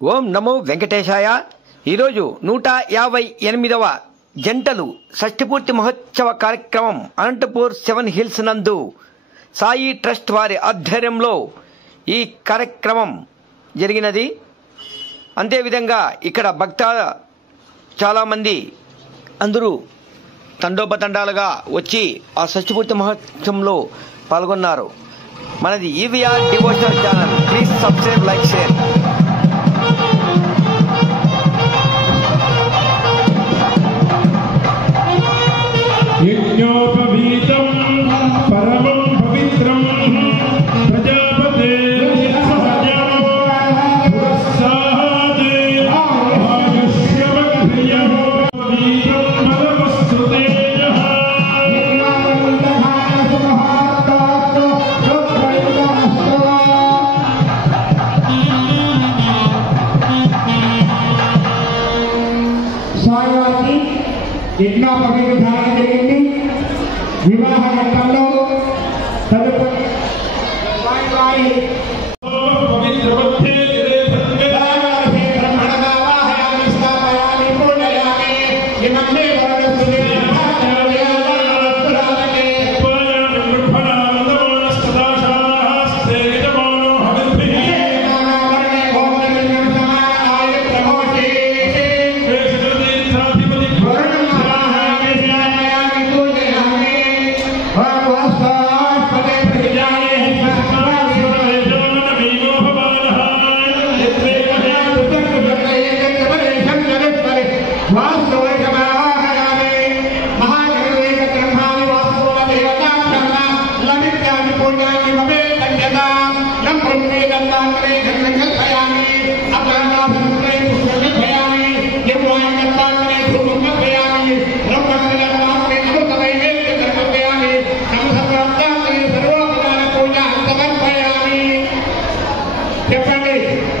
ఓం నమో వెంకటేశాయ. ఈరోజు 158వ జంటలు షష్ఠిపూర్తి మహోత్సవ కార్యక్రమం అనంతపూర్ 7 హిల్స్ నందు సాయి ట్రస్ట్ వారి ఆధ్వర్యంలో ఈ కార్యక్రమం జరిగినది. అంతేవిధంగా ఇక్కడ భక్తుల చాలామంది అందరూ తండోపతండాలుగా వచ్చి ఆ షష్ఠిపూర్తి మహోత్సవంలో పాల్గొన్నారు. మనది EVR devotional channel. Please subscribe, like, share. యజ్ఞోపవీతం పరమం పవిత్రం ప్రజాపతే పురస్సాదే ఆయుష్యవక్రియం వీరం బలవస్తుతేజః సాయివారికి యజ్ఞోపవీత ధారణ జరిగింది. వివాహ ఘట్టంలో తదుపరి సాయివారి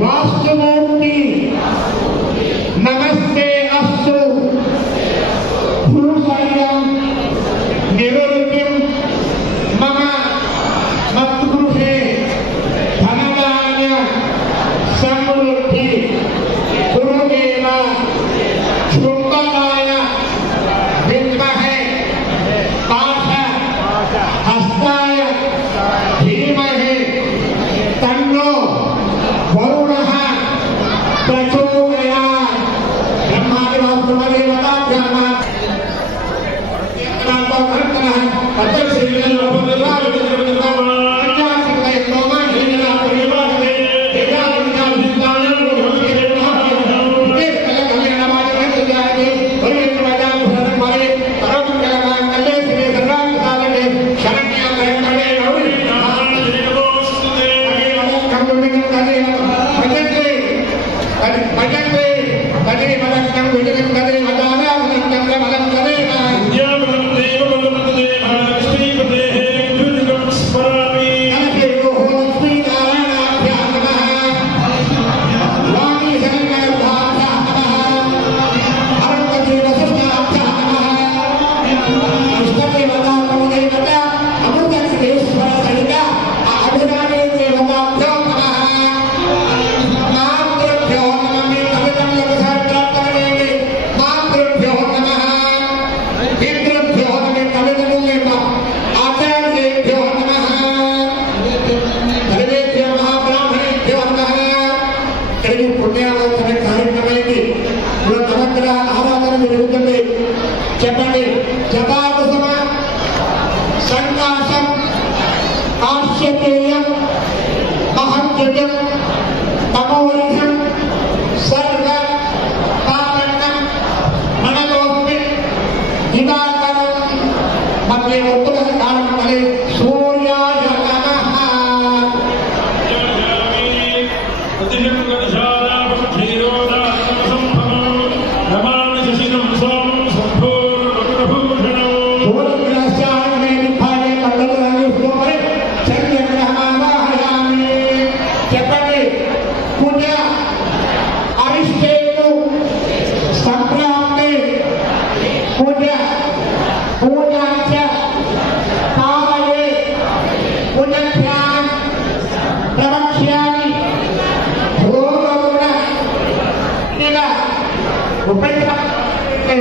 వాస్తుమూర్తి నమస్తే అస్తు భూసర్యం నిరుద్యం మమ మద్గృహే ధనధాన్య సమృద్ధి గురుదేవ శృంగలాయ విద్మహే పాశ హస్తాయ ధీమహి తన్నో వరుణః ప్రచోదయాత్. పుణ్యాలోచన కార్యక్రమానికి నవగ్రహ ఆరాధన జరుగుతుంది. చెప్పండి. జపాకుసుమ సంకాశం ఆశ్చర్యం మహత్యం తమోరిహం సర్వ పాపన్నం మనలోస్మి దివాకరం మధ్య ఒత్తుల కారణమని సూర్యాయ నమః. చెప్పండి. పూజ అరిష్టేతు సంక్రాంతి పూజ పూజాంచ కాలయే పూజభ్యాం ప్రవక్ష్యామి. ఓం సంప్రాప్తే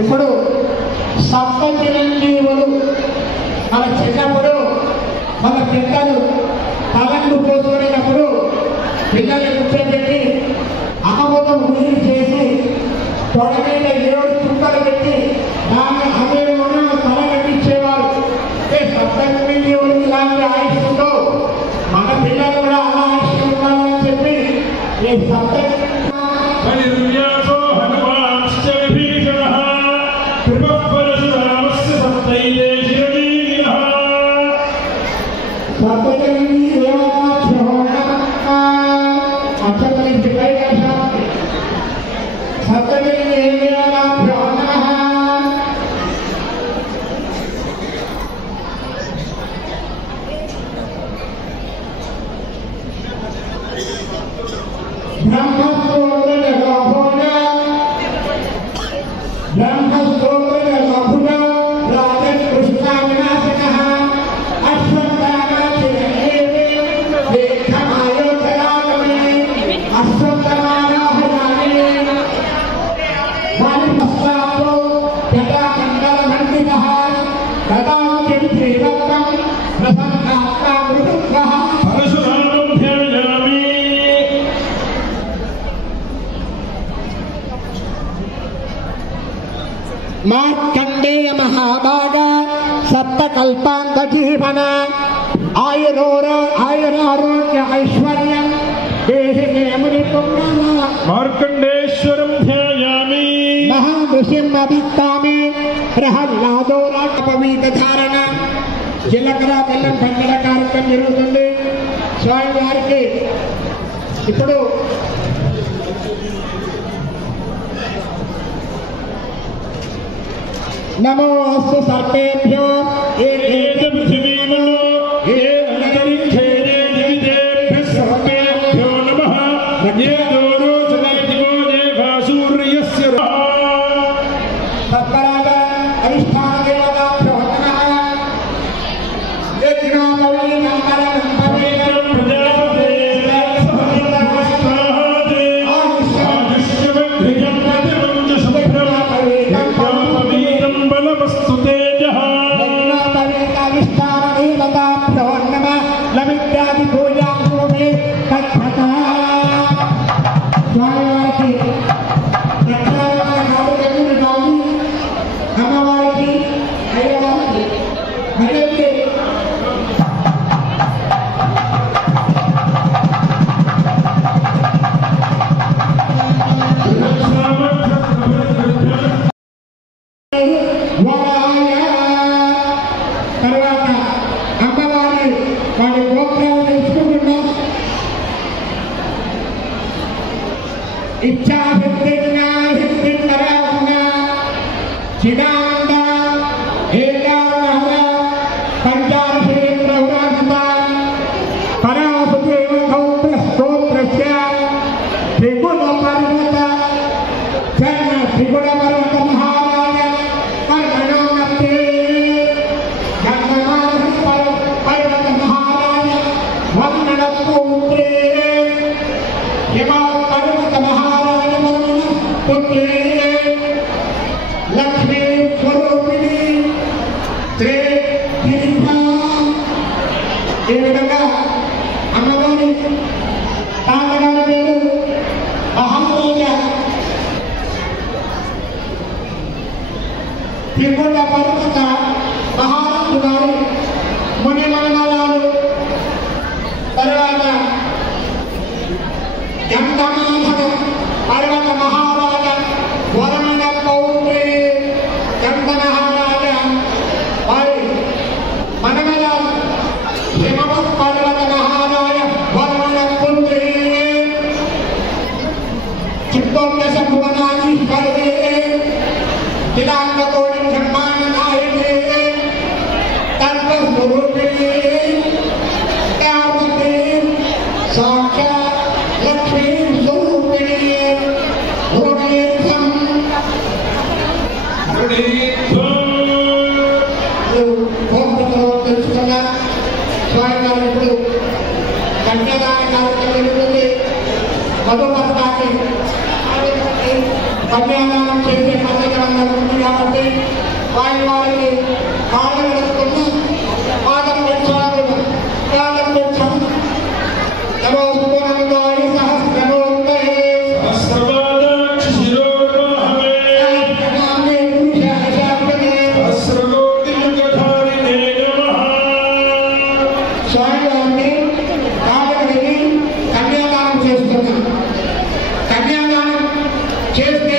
ఇప్పుడు సప్త చిరంజీవులు మన చిన్నప్పుడు మన పిల్లలు తలంటు పోసుకునేటప్పుడు పిల్లల్ని కూర్చోబెట్టి అమృతం నీరు చేసి తొడ మీద 7 చుక్కలు పెట్టి దాన్ని అదే తల కట్టించేవారు. సప్త చిరంజీవులు ఇలాంటి ఆయుష్తో మన పిల్లలు కూడా అలా ఆయుష్ ఉండాలని చెప్పి ఈ సప్త మార్కండేయ మహాభాగ సప్తకల్పాంత జీవన ఆయురారోగ్య ఐశ్వర్యం దేహినే ముని పుంగవ మార్కండేశ్వరం ధ్యాయామి మహానృసింహ భక్తామి ప్రహ్లాదో రాకపవీత ధారణ జీలకర్ర బెల్లం పంచడ కార్యక్రమం జరుగుతుంది. స్వామి వారికి ఇప్పుడు నమో అస్తు సర్పేభ్యో పృథివీలో ఏ అంతరిక్షే సర్పేభ్యో నమః ఏ దోరోచనైతిమో దేవాసూర్యస్య తత్పరాగ అధిష్టాన దేవతాభ్యో నమః యజ్ఞోపవీ నామరం పవేదం ప్రజాపతే సహస్రహస్రాదే ఆదిశ్యవగ్రియం ప్రతివంచ శుభ్రం బలవస్తు తేజః ఈ విధంగా అమ్మవారి తాతగారి పేరు మహారాజ త్రిపుర పర్వత మహారాజు గారు మునిమనమలాలు తర్వాత జంతమాధవ పర్వత మహారాజ వరమణ పౌర్ణి జంత మహారాజ వారి మనమలాలు హిమవత్ పర్వత మహారాజ వరమణ పుత్రి చిత్తోన్నత భువనాధీశ్వరి దినాంగకోటి బ్రహ్మాండ నాయకే తత్వస్వరూపిణి త్యాగతే సాక్షాత్ లక్ష్మీ స్వరూపిణి హృదయం తెలుసుకున్నా స్వామి ఇప్పుడు కన్యాదాన కార్యక్రమం మధుమతాన్ని కన్యాదానం చేసే పద్ధతి ఉంది కాబట్టి వారికి కాలం పెట్టుకుని పాదం పెంచాలి కాలం పెంచాలి స్వామివారిని కాలకి కన్యాదానం చేస్తున్నాం. కన్యాదానం చేస్తే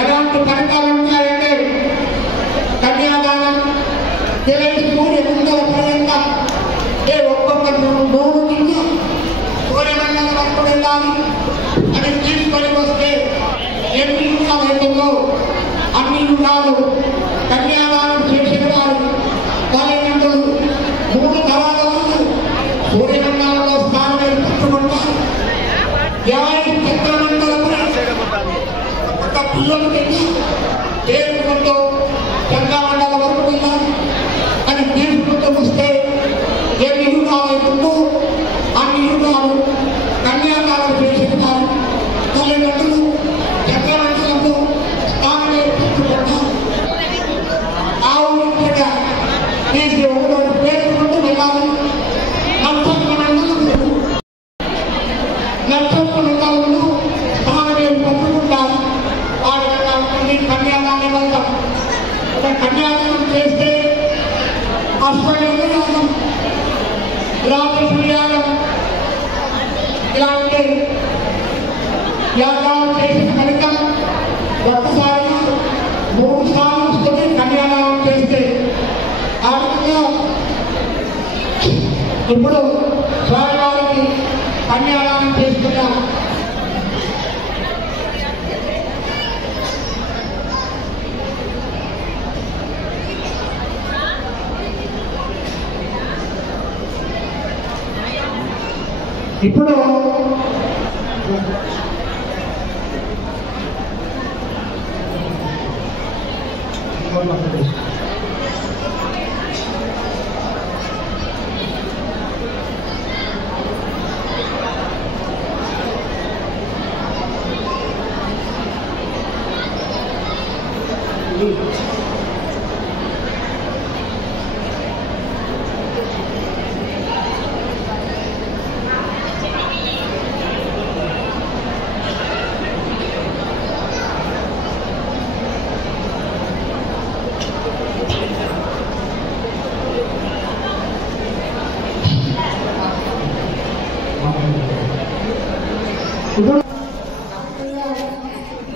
ఎలాంటి ఫలితాలు ఉంటాయంటే కన్యాదానం సూర్య ముందర పరంగా ఒక్కొక్క 3 నుంచి సూర్యమండలం వరకు వెళ్ళాలి అని తీసుకొని వస్తే ఎన్ని యుగాలు అవుతుందో అన్ని యుగాలు కన్యాదానం చేసిన వారు తల్లిదండ్రులు 3 తరాల వరకు సూర్యమండలంలో స్థానం ఏర్పరచుకుంటారు. 50 చంద్రమండలపై ఒక పిల్లలు పెట్టి చేసుకుంటూ చంద్రమండలం వరకు వెళ్ళాలి అని తీసుకుంటూ వస్తే ఎన్ని యుగాలు అవుతుందో అన్ని యుగాలు కన్యాదానం చేసిన వారు తల్లిదండ్రులు చంద్రమండలంలో స్థానం ఏర్పరచుకుంటారు. ఆవు ఇక్కడ తీసి ఒకరోజు పేర్కొంటూ వెళ్ళాలి. నక్షత్ర మండలంలో స్థానం ఏర్పరచుకుంటారు. ఆ విధంగా ఉంటుంది కన్యాదానం వల్ల. ఒక కన్యాదానం చేస్తే అశ్వమేధ యాగం, రాజసూయ యాగం ఇలాంటి యాగాలు చేసిన ఫలితం ఒక్కసారి 3 సార్లు వస్తుంది కన్యాదానం చేస్తే. ఆ విధంగా ఇప్పుడు స్వామివారికి కన్యాదానం చేస్తున్నాం. ఇప్పుడు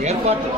ఏర్పాట్లు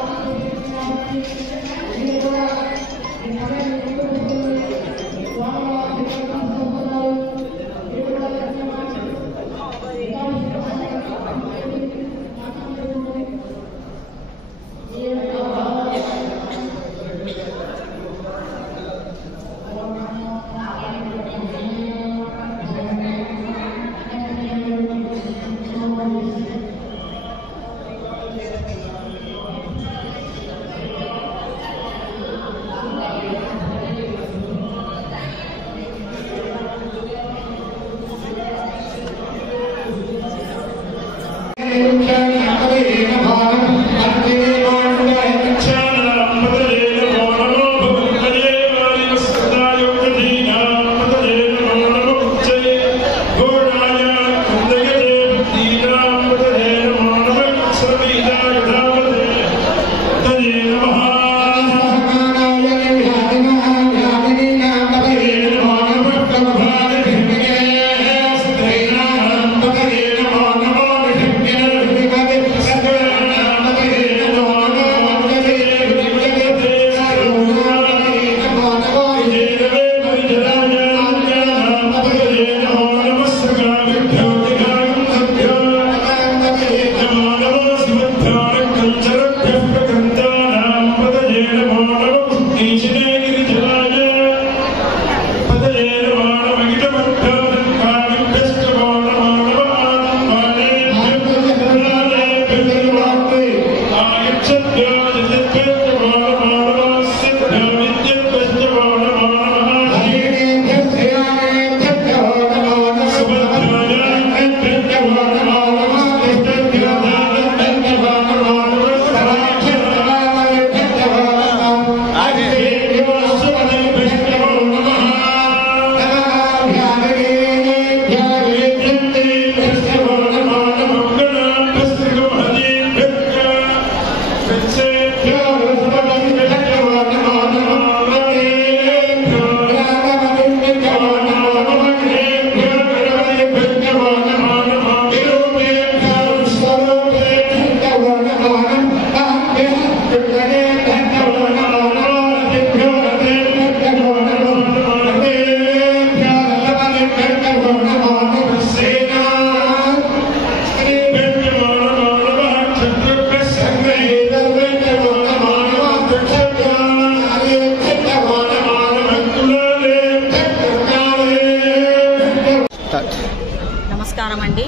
నమస్కారం అండి.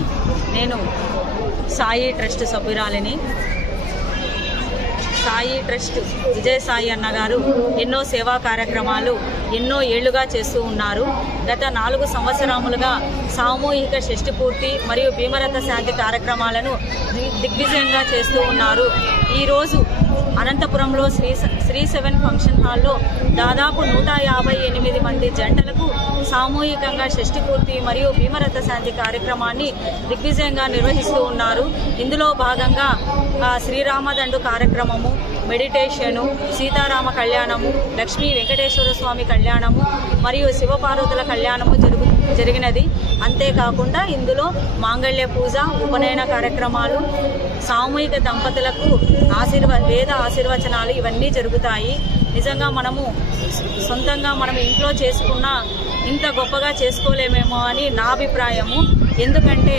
నేను సాయి ట్రస్ట్ సభ్యురాలిని. సాయి ట్రస్ట్ విజయసాయి అన్నగారు ఎన్నో సేవా కార్యక్రమాలు ఎన్నో ఏళ్లుగా చేస్తూ ఉన్నారు. గత 4 సంవత్సరములుగా సామూహిక షష్ఠి పూర్తి మరియు భీమరథ శాంతి కార్యక్రమాలను దిగ్విజయంగా చేస్తూ ఉన్నారు. ఈరోజు అనంతపురంలో శ్రీ 7 ఫంక్షన్ హాల్లో దాదాపు 158 మంది జంటలకు సామూహికంగా షష్ఠి పూర్తి మరియు భీమరథ శాంతి కార్యక్రమాన్ని దిగ్విజయంగా నిర్వహిస్తూ ఉన్నారు. ఇందులో భాగంగా శ్రీరామదండు కార్యక్రమము, మెడిటేషను, సీతారామ కళ్యాణము, లక్ష్మీ వెంకటేశ్వర స్వామి కళ్యాణము మరియు శివపార్వతుల కళ్యాణము జరిగినది. అంతేకాకుండా ఇందులో మాంగళ్య పూజ, ఉపనయన కార్యక్రమాలు, సామూహిక దంపతులకు వేద ఆశీర్వచనాలు ఇవన్నీ జరుగుతాయి. నిజంగా మనము సొంతంగా మనం ఇంట్లో చేసుకున్న ఇంత గొప్పగా చేసుకోలేమేమో అని నా అభిప్రాయము. ఎందుకంటే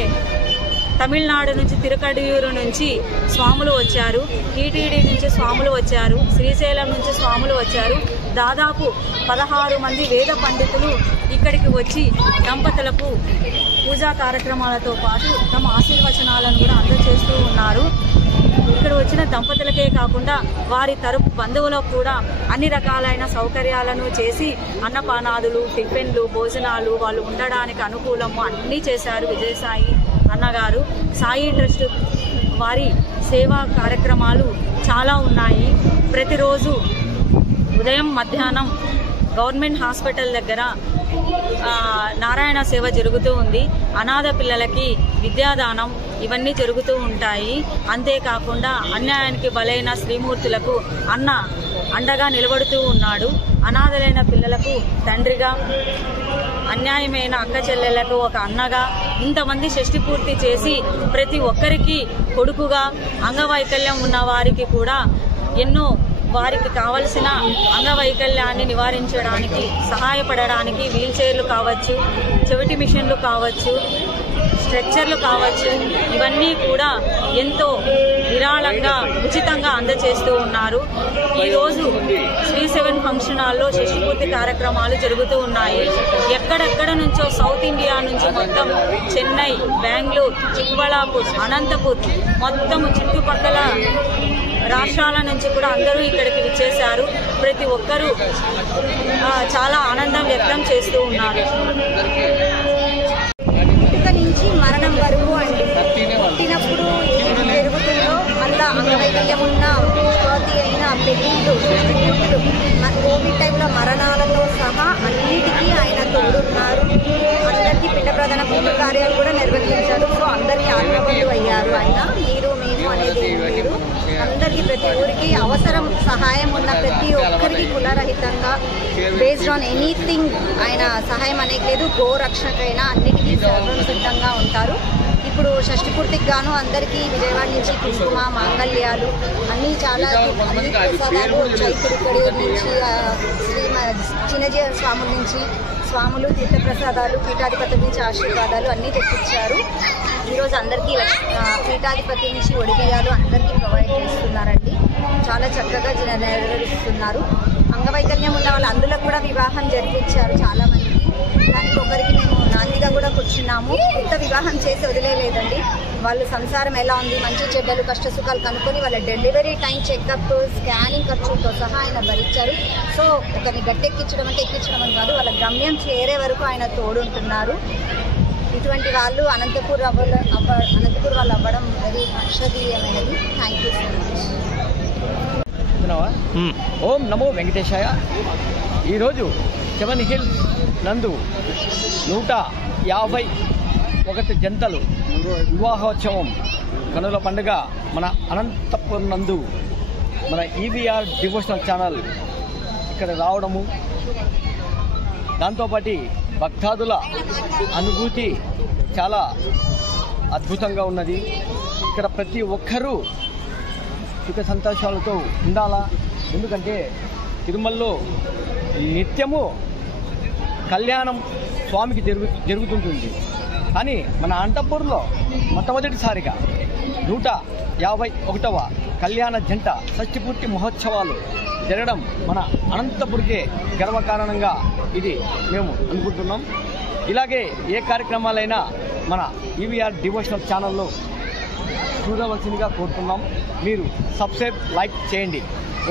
తమిళనాడు నుంచి, తిరుకడియూరు నుంచి స్వాములు వచ్చారు, టీటీడీ నుంచి స్వాములు వచ్చారు, శ్రీశైలం నుంచి స్వాములు వచ్చారు. దాదాపు 16 మంది వేద పండితులు ఇక్కడికి వచ్చి దంపతులకు పూజా కార్యక్రమాలతో పాటు తమ ఆశీర్వచనాలను కూడా అందజేస్తూ ఉన్నారు. ఇక్కడ వచ్చిన దంపతులకే కాకుండా వారి తరపు బంధువులకు కూడా అన్ని రకాలైన సౌకర్యాలను చేసి అన్నపానాదులు, టిఫిన్లు, భోజనాలు, వాళ్ళు ఉండడానికి అనుకూలము అన్నీ చేశారు విజయసాయి అన్నగారు. సాయి ట్రస్ట్ వారి సేవా కార్యక్రమాలు చాలా ఉన్నాయి. ప్రతిరోజు ఉదయం, మధ్యాహ్నం గవర్నమెంట్ హాస్పిటల్ దగ్గర నారాయణ సేవ జరుగుతూ ఉంది. అనాథ పిల్లలకి విద్యాదానం ఇవన్నీ జరుగుతూ ఉంటాయి. అంతేకాకుండా అన్యాయానికి బలైన శ్రీమూర్తులకు అండగా నిలబడుతూ ఉన్నాడు. అనాథలైన పిల్లలకు తండ్రిగా, అన్యాయమైన అక్క చెల్లెళ్లకు ఒక అన్నగా, ఇంతమంది షష్ఠి పూర్తి చేసి ప్రతి ఒక్కరికి కొడుకుగా, అంగవైకల్యం ఉన్న వారికి కూడా ఎన్నో వారికి కావలసిన అంగవైకల్యాన్ని నివారించడానికి, సహాయపడడానికి వీల్ చైర్లు కావచ్చు, చెవిటి మిషన్లు కావచ్చు, స్ట్రెచ్చర్లు కావచ్చు, ఇవన్నీ కూడా ఎంతో విరాళంగా ఉచితంగా అందజేస్తూ ఉన్నారు. ఈరోజు శ్రీ 7 ఫంక్షన్ హాల్లో షష్ఠి పూర్తి కార్యక్రమాలు జరుగుతూ ఉన్నాయి. ఎక్కడెక్కడ నుంచో సౌత్ ఇండియా నుంచి మొత్తం చెన్నై, బెంగళూరు, చిక్బళాపూర్, అనంతపూర్ మొత్తం చుట్టుపక్కల రాష్ట్రాల నుంచి కూడా అందరూ ఇక్కడికి విచ్చేశారు. ప్రతి ఒక్కరూ చాలా ఆనందం వ్యక్తం చేస్తూ ఉన్నారు. పుట్టుక నుంచి మరణం వరకు అండి, పుట్టినప్పుడు ఏం జరుగుతుందో మళ్ళా అంగవైకల్యం ఉన్న స్వాతి అయిన పెళ్ళిళ్ళు, కోవిడ్ టైంలో మరణాలతో సహా అన్నిటికీ ఆయన తోడున్నారు. అందరికీ పిండ ప్రధాన పూజ కార్యాలు కూడా నిర్వహించారు. సో అందరికీ ఆత్మబంధువు అయ్యారు ఆయన. మీరు మేము అనేది లేదు, అందరికీ ప్రతి ఊరికి అవసరం సహాయం ఉన్న ప్రతి ఒక్కరికి కులరహితంగా బేస్డ్ ఆన్ ఎనీథింగ్ ఆయన సహాయం అనేది లేదు. గోరక్షకైనా అన్నిటికీ సర్వం సిద్ధంగా ఉంటారు. ఇప్పుడు షష్ఠి పూర్తికి గాను అందరికీ విజయవాడ నుంచి కుంకుమ, మాంగళ్యాలు అన్నీ చాలా అన్ని ప్రసాదాలు వచ్చాయి. తిరుపతి నుంచి, చిన్నజీవ స్వాముల నుంచి స్వాములు తీర్థప్రసాదాలు, పీఠాధిపతుల నుంచి ఆశీర్వాదాలు అన్నీ తెప్పించారు. ఈరోజు అందరికీ పీఠాధిపతి నుంచి ఒడిబియ్యాలు అందరికీ ప్రొవైడ్ చేస్తున్నారండి. చాలా చక్కగా నెరవేరుస్తున్నారు. అంగవైకల్యం ఉన్న వాళ్ళు అందులో కూడా వివాహం జరిపించారు చాలామందికి. దానికి ఒకరికి మేము నాందిగా కూడా కూర్చున్నాము. కొత్త వివాహం చేసి వదిలేదండి. వాళ్ళు సంసారం ఎలా ఉంది, మంచి చెడ్డలు, కష్టసుఖాలు కనుక్కొని వాళ్ళ డెలివరీ టైం, చెకప్, స్కానింగ్ ఖర్చులతో సహా ఆయన భరించారు. సో ఒకరిని గట్టెక్కించడం అంటే ఎక్కించడం అని కాదు, వాళ్ళ గమ్యం చేరే వరకు ఆయన తోడుంటున్నారు. ఇటువంటి వాళ్ళు అనంతపూర్ వాళ్ళు అవ్వడం వెరీ హర్షదీయమైనది. Thank you so much. ఓం నమో వెంకటేశాయ. ఈరోజు 7 హిల్స్ నందు 151 జంటలు వివాహోత్సవం కనుల పండుగ మన అనంతపురం నందు మన ఈవీఆర్ డివోషనల్ ఛానల్ ఇక్కడ రావడము, దాంతోపాటు భక్తాదుల అనుభూతి చాలా అద్భుతంగా ఉన్నది. ఇక్కడ ప్రతి ఒక్కరూ సుఖ సంతోషాలతో ఉండాలా. ఎందుకంటే తిరుమలలో నిత్యము కళ్యాణం స్వామికి జరుగుతుంటుంది. కానీ మన అనంతపూర్లో మొట్టమొదటిసారిగా 151వ కళ్యాణ జంట షష్ఠి పూర్తి మహోత్సవాలు జరగడం మన అనంతపూర్కే గర్వకారణంగా ఇది మేము అనుకుంటున్నాం. ఇలాగే ఏ కార్యక్రమాలైనా మన ఈవీఆర్ డివోషనల్ ఛానల్లో చూడవలసిందిగా కోరుతున్నాం. మీరు సబ్స్క్రైబ్ లైక్ చేయండి.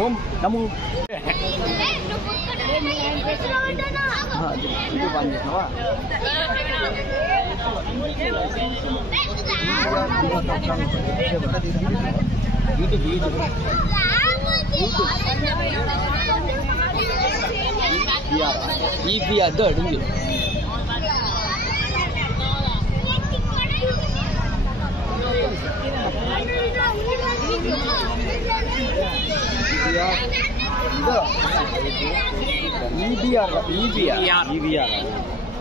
ఓం నమో ఈవీఆర్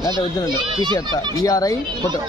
దాంట్లో వద్దు తీసేస్తా. ERI photo